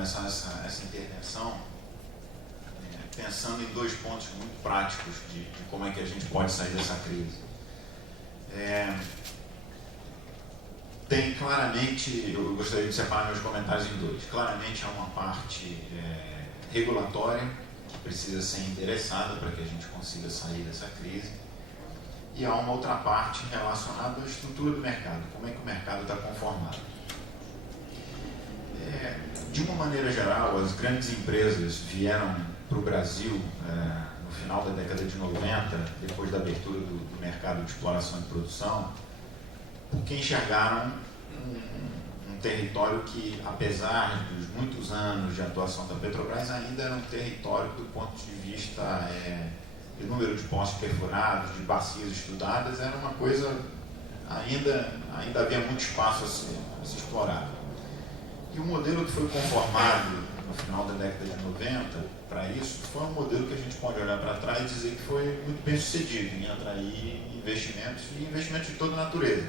começar essa intervenção pensando em dois pontos muito práticos de como é que a gente pode sair dessa crise. Tem claramente, eu gostaria de separar meus comentários em dois. Claramente há uma parte regulatória que precisa ser endereçada para que a gente consiga sair dessa crise. E há uma outra parte relacionada à estrutura do mercado, como é que o mercado está conformado. De uma maneira geral, as grandes empresas vieram para o Brasil no final da década de 90, depois da abertura do mercado de exploração e produção, porque enxergaram um território que, apesar dos muitos anos de atuação da Petrobras, ainda era um território do ponto de vista de número de poços perfurados, de bacias estudadas, era uma coisa, ainda havia muito espaço a se explorar. E o modelo que foi conformado no final da década de 90 para isso foi um modelo que a gente pode olhar para trás e dizer que foi muito bem sucedido em atrair investimentos e investimentos de toda natureza.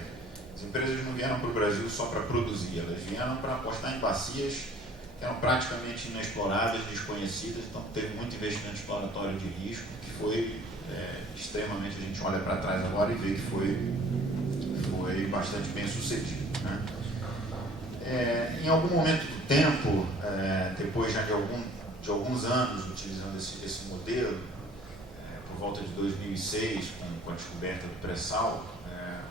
As empresas não vieram para o Brasil só para produzir, elas vieram para apostar em bacias que eram praticamente inexploradas, desconhecidas, então teve muito investimento exploratório de risco, que foi extremamente, a gente olha para trás agora e vê que foi bastante bem sucedido, né? Em algum momento do tempo, depois já de alguns anos utilizando esse modelo, por volta de 2006, com a descoberta do pré-sal,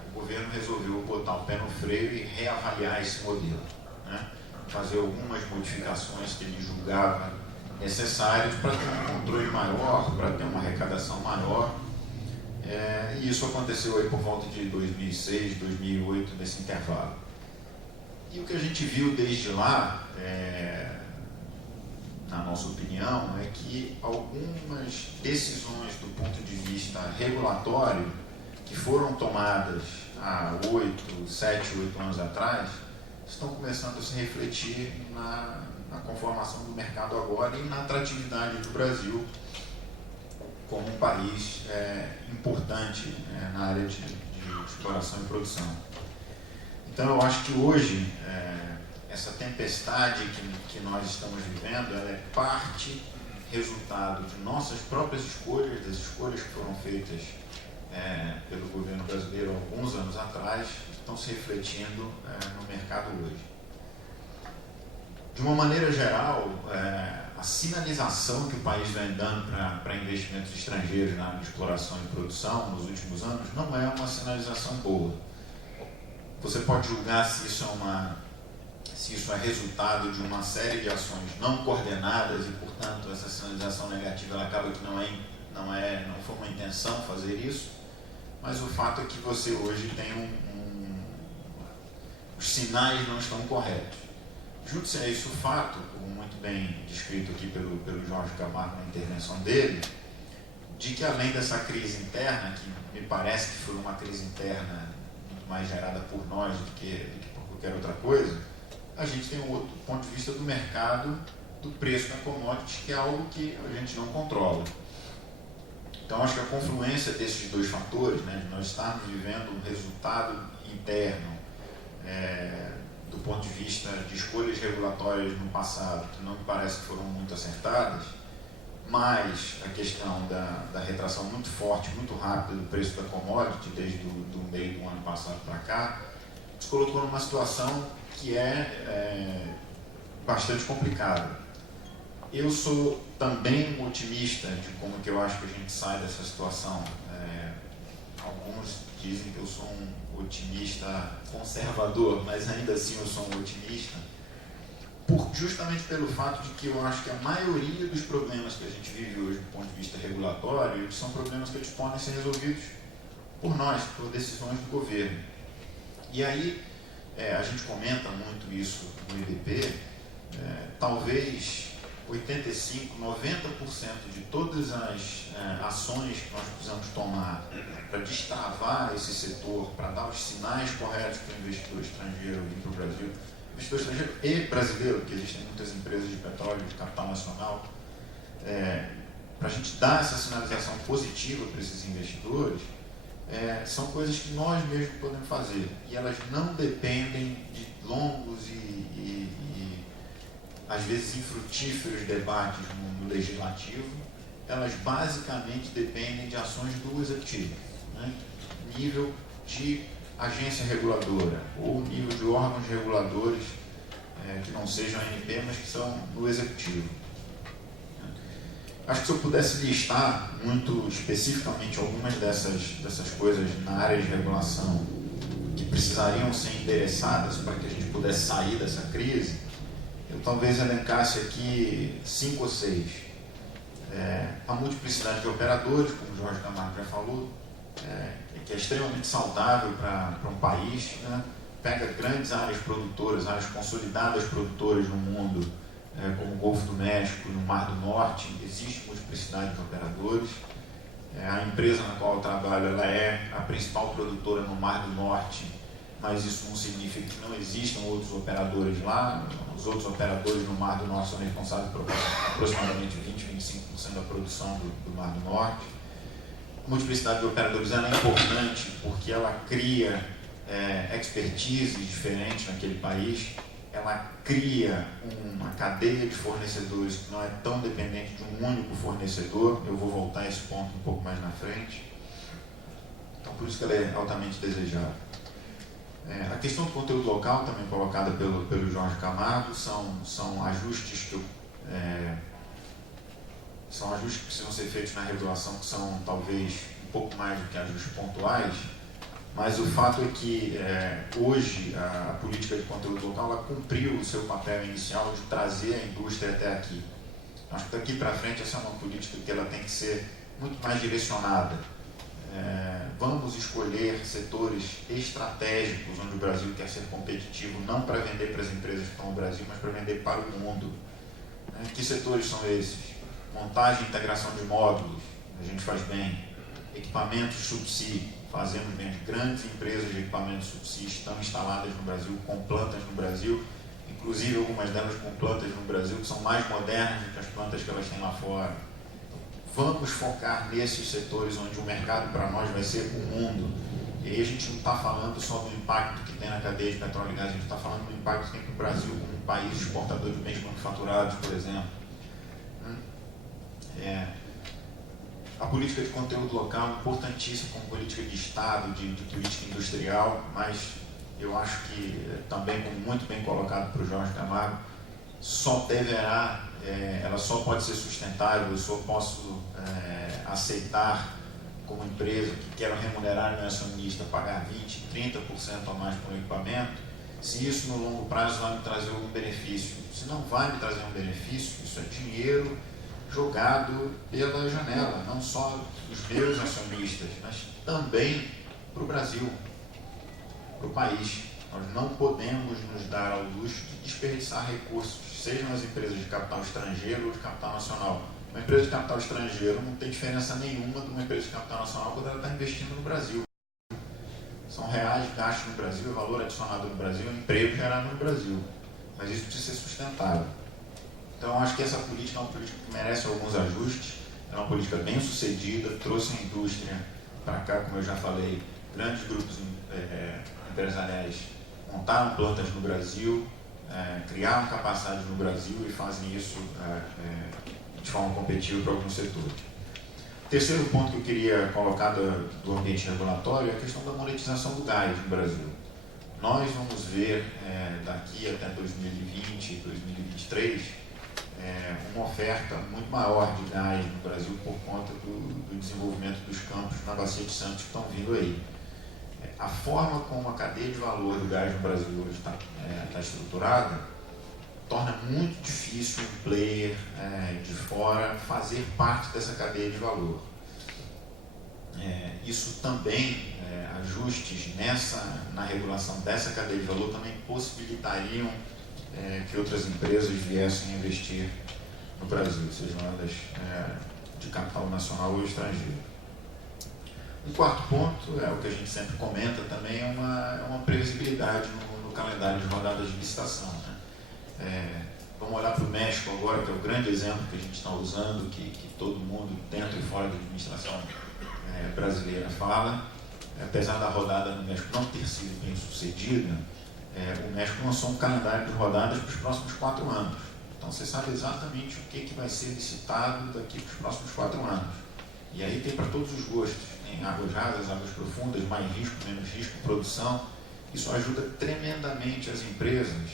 o governo resolveu botar o pé no freio e reavaliar esse modelo, né? Fazer algumas modificações que ele julgava necessárias para ter um controle maior, para ter uma arrecadação maior. E isso aconteceu aí por volta de 2006, 2008, nesse intervalo. E o que a gente viu desde lá, na nossa opinião, é que algumas decisões do ponto de vista regulatório que foram tomadas há 7, 8 anos atrás, estão começando a se refletir na conformação do mercado agora e na atratividade do Brasil como um país importante na área de exploração e produção. Então eu acho que hoje essa tempestade que nós estamos vivendo, ela é parte, resultado de nossas próprias escolhas, das escolhas que foram feitas pelo governo brasileiro há alguns anos atrás, estão se refletindo no mercado hoje. De uma maneira geral, a sinalização que o país vem dando para investimentos estrangeiros na área de exploração e produção nos últimos anos não é uma sinalização boa. Você pode julgar se isso é resultado de uma série de ações não coordenadas e, portanto, essa sinalização negativa ela acaba que não foi uma intenção fazer isso, mas o fato é que você hoje tem os sinais não estão corretos. Junto-se a isso o fato, como muito bem descrito aqui pelo Jorge Camargo na intervenção dele, de que além dessa crise interna, que me parece que foi uma crise interna muito mais gerada por nós do que por qualquer outra coisa, a gente tem um outro ponto de vista do mercado, do preço da commodity, que é algo que a gente não controla. Então, acho que a confluência desses dois fatores, né, de nós estarmos vivendo um resultado interno, do ponto de vista de escolhas regulatórias no passado, que não me parece que foram muito acertadas, mais a questão da retração muito forte, muito rápida do preço da commodity, desde do meio do ano passado para cá, nos colocou numa situação que é bastante complicada. Eu sou também um otimista de como que eu acho que a gente sai dessa situação. Alguns dizem que eu sou um otimista conservador, mas ainda assim eu sou um otimista, justamente pelo fato de que eu acho que a maioria dos problemas que a gente vive hoje do ponto de vista regulatório são problemas que eles podem ser resolvidos por nós, por decisões do governo. E aí, a gente comenta muito isso no IBP, talvez 85%, 90% de todas as ações que nós precisamos tomar para destravar esse setor, para dar os sinais corretos para o investidor estrangeiro vir para o Brasil, investidor estrangeiro e brasileiro, porque existem muitas empresas de petróleo de capital nacional, para a gente dar essa sinalização positiva para esses investidores, são coisas que nós mesmos podemos fazer, e elas não dependem de longos e às vezes infrutíferos debates no legislativo, elas basicamente dependem de ações do executivo, né? Nível de agência reguladora ou nível de órgãos reguladores que não sejam ANP, mas que são no executivo. Acho que se eu pudesse listar muito especificamente algumas dessas coisas na área de regulação que precisariam ser endereçadas para que a gente pudesse sair dessa crise, eu talvez elencasse aqui 5 ou 6. A multiplicidade de operadores, como o Jorge Camargo já falou, que é extremamente saudável para um país, né? Pega grandes áreas produtoras, áreas consolidadas produtoras no mundo, como o Golfo do México, no Mar do Norte, existe multiplicidade de operadores. A empresa na qual eu trabalho, ela é a principal produtora no Mar do Norte, mas isso não significa que não existam outros operadores lá. Os outros operadores no Mar do Norte são responsáveis por aproximadamente 20-25% da produção do Mar do Norte. A multiplicidade de operadores ela é importante porque ela cria expertise diferente naquele país, ela cria uma cadeia de fornecedores que não é tão dependente de um único fornecedor. Eu vou voltar a esse ponto um pouco mais na frente. Então, por isso que ela é altamente desejável. A questão do conteúdo local, também colocada pelo Jorge Camargo, são ajustes que são ajustes que precisam ser feitos na regulação, que são talvez um pouco mais do que ajustes pontuais, mas o fato é que hoje a política de conteúdo local ela cumpriu o seu papel inicial de trazer a indústria até aqui. Acho que daqui para frente essa é uma política que ela tem que ser muito mais direcionada. Vamos escolher setores estratégicos onde o Brasil quer ser competitivo, não para vender para as empresas que estão no Brasil, mas para vender para o mundo. Que setores são esses? Montagem e integração de módulos, a gente faz bem. Equipamentos subsídio, fazemos bem. Grandes empresas de equipamentos subsídio estão instaladas no Brasil, com plantas no Brasil, inclusive algumas delas com plantas no Brasil que são mais modernas do que as plantas que elas têm lá fora. Vamos focar nesses setores onde o mercado para nós vai ser o mundo. E aí a gente não está falando só do impacto que tem na cadeia de petróleo e gás, a gente está falando do impacto que tem para o Brasil como um país exportador de bens manufaturados, por exemplo. A política de conteúdo local é importantíssima como política de Estado, de política industrial, mas eu acho que também, como muito bem colocado por Jorge Camargo, ela só pode ser sustentável, eu só posso aceitar como empresa que quero remunerar meu acionista, pagar 20%, 30% a mais por um equipamento, se isso no longo prazo vai me trazer algum benefício. Se não vai me trazer um benefício, isso é dinheiro jogado pela janela, não só dos meus acionistas, mas também para o Brasil, para o país. Nós não podemos nos dar ao luxo de desperdiçar recursos, sejam as empresas de capital estrangeiro ou de capital nacional. Uma empresa de capital estrangeiro não tem diferença nenhuma de uma empresa de capital nacional quando ela está investindo no Brasil. São reais gastos no Brasil, valor adicionado no Brasil, emprego gerado no Brasil. Mas isso precisa ser sustentável. Então, acho que essa política é uma política que merece alguns ajustes, é uma política bem sucedida, trouxe a indústria para cá, como eu já falei, grandes grupos empresariais montaram plantas no Brasil, criaram capacidade no Brasil e fazem isso de forma competitiva para alguns setores. Terceiro ponto que eu queria colocar do ambiente regulatório é a questão da monetização do gás no Brasil. Nós vamos ver daqui até 2020, 2023, uma oferta muito maior de gás no Brasil por conta do desenvolvimento dos campos na Bacia de Santos que estão vindo aí. A forma como a cadeia de valor do gás no Brasil hoje está estruturada torna muito difícil um player de fora fazer parte dessa cadeia de valor. Isso também, ajustes na regulação dessa cadeia de valor também possibilitariam que outras empresas viessem a investir no Brasil, sejam elas de capital nacional ou estrangeiro. Um quarto ponto, o que a gente sempre comenta também, é uma previsibilidade no calendário de rodadas de licitação. Né? Vamos olhar para o México agora, que é o grande exemplo que a gente está usando, que todo mundo dentro e fora da administração brasileira fala. Apesar da rodada no México não ter sido bem sucedida, o México lançou um calendário de rodadas para os próximos 4 anos. Então você sabe exatamente o que vai ser licitado daqui para os próximos 4 anos. E aí tem para todos os gostos, tem águas rasas, águas profundas, mais risco, menos risco, produção. Isso ajuda tremendamente as empresas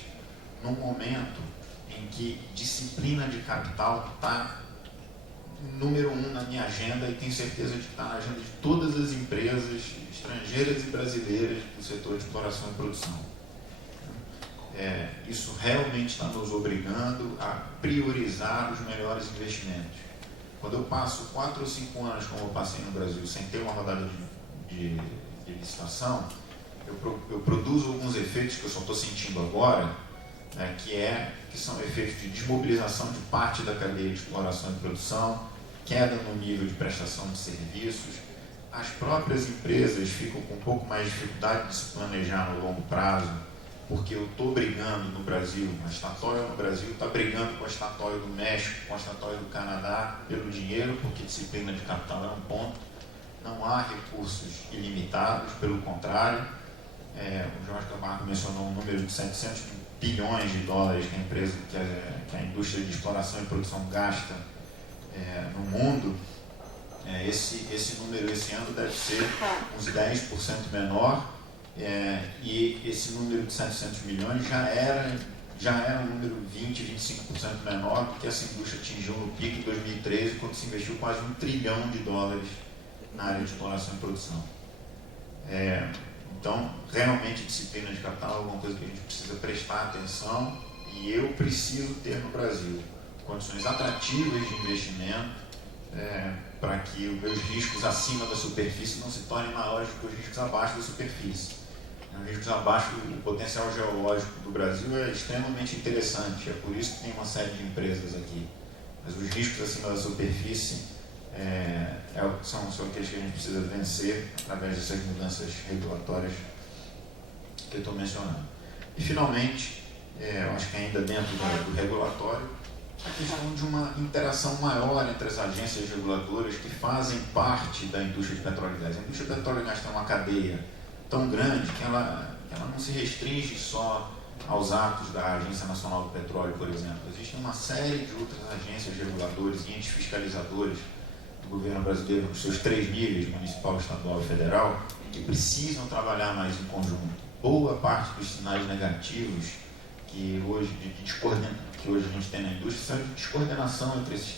num momento em que disciplina de capital está número 1 na minha agenda, e tenho certeza de que está na agenda de todas as empresas estrangeiras e brasileiras do setor de exploração e produção. Isso realmente está nos obrigando a priorizar os melhores investimentos. Quando eu passo 4 ou 5 anos, como eu passei no Brasil, sem ter uma rodada de licitação, eu produzo alguns efeitos que eu só estou sentindo agora, né, que são efeitos de desmobilização de parte da cadeia de exploração e produção, queda no nível de prestação de serviços. As próprias empresas ficam com um pouco mais de dificuldade de se planejar no longo prazo, porque eu estou brigando no Brasil, a Statoil no Brasil está brigando com a Statoil do México, com a Statoil do Canadá pelo dinheiro, porque disciplina de capital é um ponto. Não há recursos ilimitados, pelo contrário. O Jorge Camargo mencionou um número de 700 bilhões de dólares que a indústria de exploração e produção gasta no mundo. Esse número esse ano deve ser uns 10% menor, e esse número de 700 milhões já era um número 20, 25% menor do que essa indústria atingiu no pico em 2013, quando se investiu quase $1 trilhão na área de exploração e produção. Então, realmente, disciplina de capital é alguma coisa que a gente precisa prestar atenção, e eu preciso ter no Brasil condições atrativas de investimento para que os meus riscos acima da superfície não se tornem maiores do que os riscos abaixo da superfície. Os riscos abaixo, o potencial geológico do Brasil é extremamente interessante, é por isso que tem uma série de empresas aqui. Mas os riscos acima da superfície são aqueles que a gente precisa vencer através dessas mudanças regulatórias que eu estou mencionando. E, finalmente, eu acho que ainda dentro do regulatório, a questão de uma interação maior entre as agências reguladoras que fazem parte da indústria de petróleo e gás. A indústria de petróleo e gás tem uma cadeia tão grande que ela não se restringe só aos atos da Agência Nacional do Petróleo, por exemplo. Existem uma série de outras agências reguladoras e entes fiscalizadores do governo brasileiro, nos seus 3 níveis, municipal, estadual e federal, que precisam trabalhar mais em conjunto. Boa parte dos sinais negativos que hoje a gente tem na indústria são de descoordenação entre esses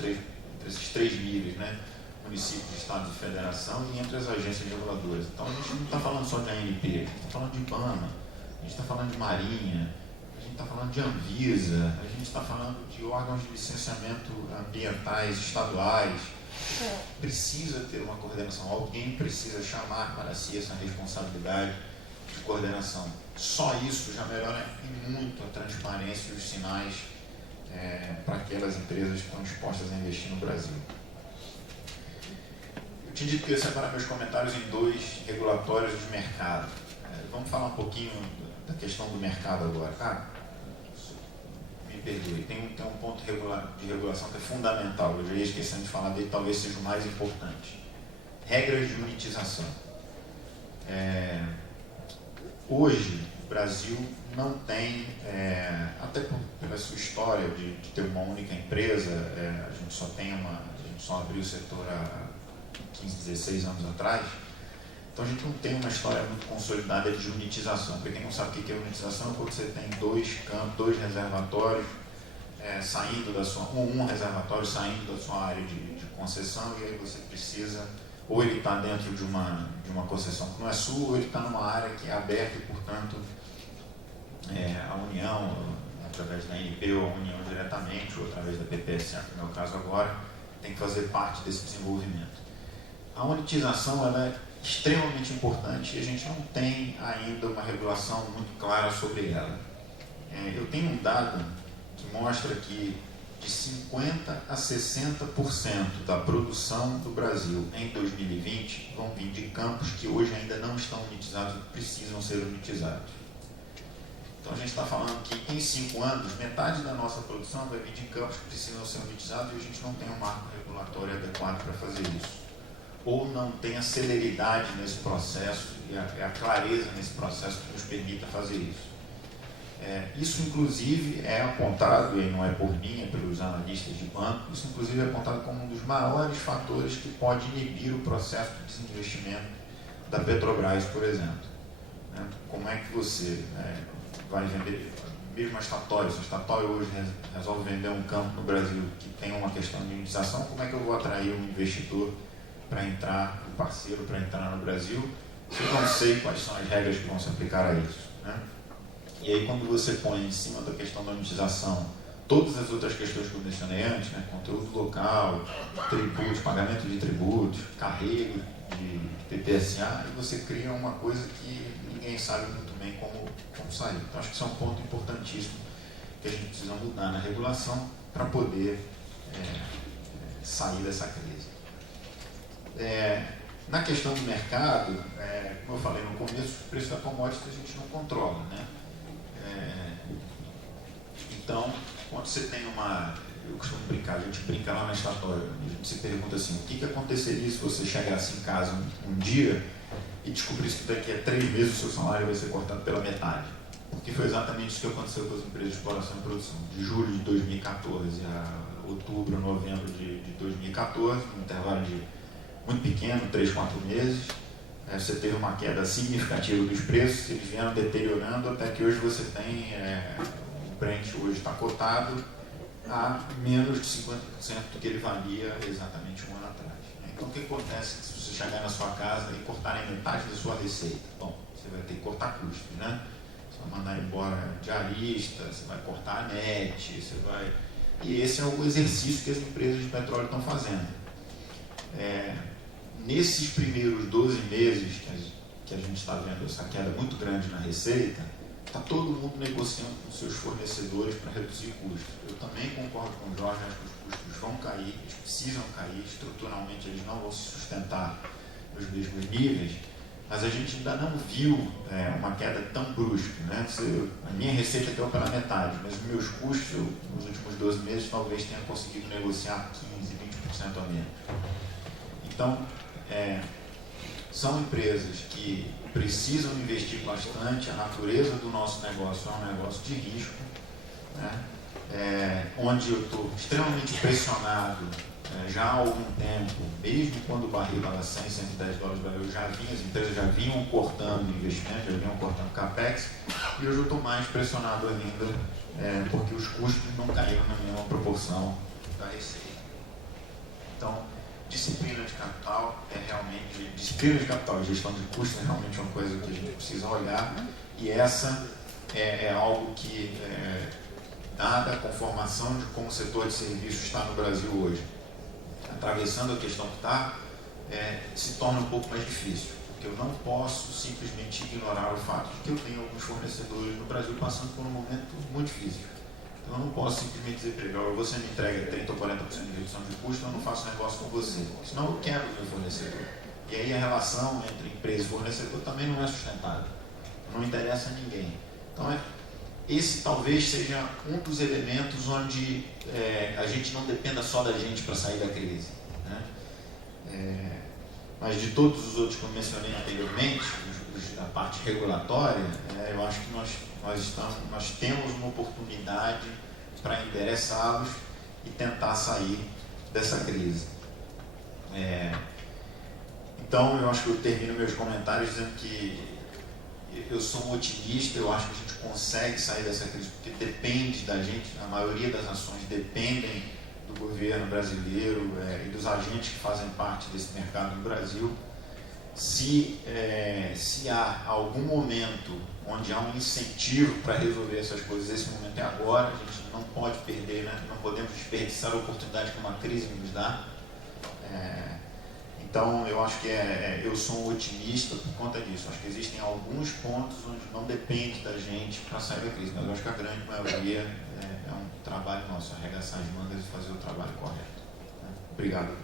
três níveis, né? Município, Estado e Federação, e entre as agências reguladoras. Então a gente não está falando só de ANP, a gente está falando de IBAMA, a gente está falando de Marinha, a gente está falando de Anvisa, a gente está falando de órgãos de licenciamento ambientais estaduais. Precisa ter uma coordenação, alguém precisa chamar para si essa responsabilidade de coordenação. Só isso já melhora muito a transparência e os sinais para aquelas empresas que estão dispostas a investir no Brasil. Eu tinha dito que eu ia separar meus comentários em 2 regulatórios de mercado. Vamos falar um pouquinho da questão do mercado agora. Me perdoe, tem um ponto de regulação que é fundamental, eu já ia esquecendo de falar dele, talvez seja o mais importante. Regras de unitização. Hoje, o Brasil não tem, até pela sua história de ter uma única empresa, a gente só abriu o setor há 15, 16 anos atrás, então a gente não tem uma história muito consolidada de unitização. Para quem não sabe o que é unitização, é quando você tem 2 reservatórios saindo da sua, um reservatório saindo da sua área de concessão, e aí você precisa, ou ele está dentro de uma concessão que não é sua, ou ele está numa área que é aberta e, portanto, a União, através da ANP, ou a União diretamente, ou através da PPSA, que é o meu caso agora, tem que fazer parte desse desenvolvimento. A unitização ela é extremamente importante e a gente não tem ainda uma regulação muito clara sobre ela. Eu tenho um dado que mostra que de 50% a 60% da produção do Brasil em 2020 vão vir de campos que hoje ainda não estão unitizados e precisam ser unitizados. Então a gente está falando que em 5 anos, metade da nossa produção vai vir de campos que precisam ser unitizados, e a gente não tem um marco regulatório adequado para fazer isso. Ou não tem a celeridade nesse processo e a clareza nesse processo que nos permita fazer isso. Isso, inclusive, é apontado, e não é por mim, é pelos analistas de banco, isso, inclusive, é apontado como um dos maiores fatores que pode inibir o processo de desinvestimento da Petrobras, por exemplo. Como é que você vai vender, mesmo a Statoil, se a Statoil hoje resolve vender um campo no Brasil que tem uma questão de indenização, como é que eu vou atrair um investidor para entrar, um parceiro para entrar no Brasil, se eu não sei quais são as regras que vão se aplicar a isso, E aí, quando você põe em cima da questão da monetização todas as outras questões que eu mencionei antes, conteúdo local, tributos, pagamento de tributos, carrego de PPSA, e você cria uma coisa que ninguém sabe muito bem como sair. Então, acho que isso é um ponto importantíssimo que a gente precisa mudar na regulação para poder sair dessa crise. Na questão do mercado, como eu falei no começo, o preço da commodity a gente não controla, Então, quando você tem eu costumo brincar, a gente brinca lá na Statoil, a gente se pergunta assim, o que aconteceria se você chegasse em casa um dia e descobrisse que daqui a 3 meses o seu salário vai ser cortado pela metade? Porque foi exatamente isso que aconteceu com as empresas de exploração e produção. De julho de 2014 a outubro, novembro de 2014, um intervalo muito pequeno, 3, 4 meses, você teve uma queda significativa dos preços, eles vieram deteriorando até que hoje você tem, o Brent hoje está cotado a menos de 50% do que ele valia exatamente um ano atrás. Então, o que acontece se você chegar na sua casa e cortarem metade da sua receita? Bom, você vai ter que cortar custos, Você vai mandar embora diarista, você vai cortar a net, E esse é o exercício que as empresas de petróleo estão fazendo. Nesses primeiros 12 meses que a gente está vendo essa queda muito grande na receita, está todo mundo negociando com seus fornecedores para reduzir custos. Eu também concordo com o Jorge, acho que os custos vão cair, eles precisam cair, estruturalmente eles não vão se sustentar nos mesmos níveis, mas a gente ainda não viu uma queda tão brusca. A minha receita caiu pela metade, mas os meus custos, nos últimos 12 meses, talvez tenha conseguido negociar 15%, 20% a menos. Então, são empresas que precisam investir bastante, a natureza do nosso negócio é um negócio de risco, onde eu estou extremamente pressionado já há algum tempo, mesmo quando o barril estava $100, $110, as empresas já vinham cortando investimento, já vinham cortando capex, e hoje eu estou mais pressionado ainda, porque os custos não caíram na mesma proporção da receita. Então, disciplina de capital disciplina de capital e gestão de custos é realmente uma coisa que a gente precisa olhar, e essa é algo que, dada a conformação de como o setor de serviços está no Brasil hoje, atravessando a questão que está, se torna um pouco mais difícil, porque eu não posso simplesmente ignorar o fato de que eu tenho alguns fornecedores no Brasil passando por um momento muito difícil. Então, eu não posso simplesmente dizer para ele, você me entrega 30% ou 40% de redução de custo, eu não faço negócio com você, senão eu quebro o meu fornecedor. E aí a relação entre empresa e fornecedor também não é sustentável, não interessa a ninguém. Então, esse talvez seja um dos elementos onde a gente não dependa só da gente para sair da crise. Mas de todos os outros que eu mencionei anteriormente, da parte regulatória, eu acho que nós temos uma oportunidade para endereçá-los e tentar sair dessa crise. Então, eu acho que eu termino meus comentários dizendo que eu sou um otimista, eu acho que a gente consegue sair dessa crise, porque depende da gente, a maioria das ações dependem do governo brasileiro e dos agentes que fazem parte desse mercado no Brasil. Se há algum momento onde há um incentivo para resolver essas coisas, esse momento é agora, a gente não pode perder, não podemos desperdiçar a oportunidade que uma crise nos dá. Então, eu acho que eu sou um otimista por conta disso. Acho que existem alguns pontos onde não depende da gente para sair da crise, mas eu acho que a grande maioria é um trabalho nosso, arregaçar as mangas e fazer o trabalho correto. Obrigado.